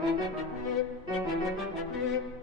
Thank you.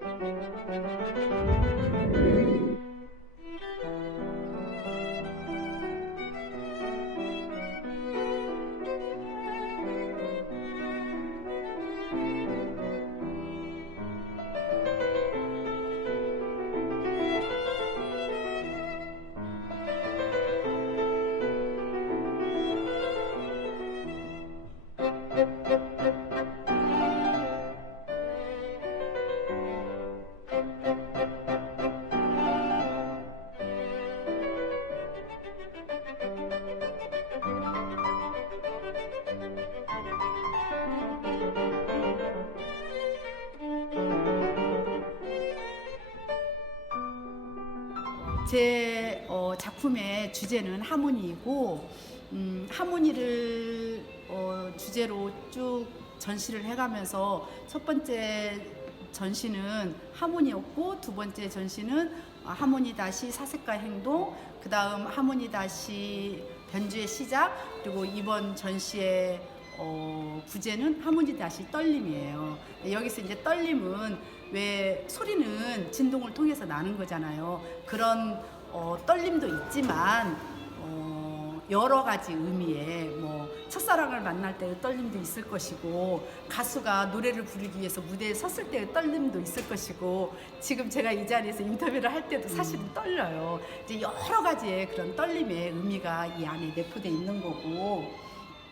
제 어, 작품의 주제는 하모니이고 음, 하모니를 어, 주제로 쭉 전시를 해가면서 첫 번째 전시는 하모니였고 두 번째 전시는 아, 하모니 다시 사색과 행동 그 다음 하모니 다시 변주의 시작 그리고 이번 전시의 어, 부제는 하모니 다시 떨림이에요. 여기서 이제 떨림은 왜 소리는 진동을 통해서 나는 거잖아요. 그런 어, 떨림도 있지만 어, 여러 가지 의미의 뭐 첫사랑을 만날 때의 떨림도 있을 것이고 가수가 노래를 부르기 위해서 무대에 섰을 때의 떨림도 있을 것이고 지금 제가 이 자리에서 인터뷰를 할 때도 사실은 떨려요. 이제 여러 가지의 그런 떨림의 의미가 이 안에 내포돼 있는 거고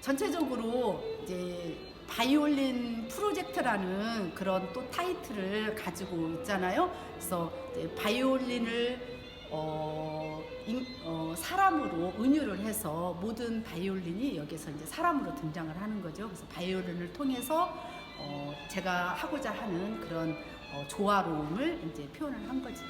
전체적으로 이제 바이올린 프로젝트라는 그런 또 타이틀을 가지고 있잖아요. 그래서 바이올린을 어, 인- 어, 사람으로 은유를 해서 모든 바이올린이 여기서 이제 사람으로 등장을 하는 거죠. 그래서 바이올린을 통해서 어, 제가 하고자 하는 그런 어, 조화로움을 이제 표현을 한 거지.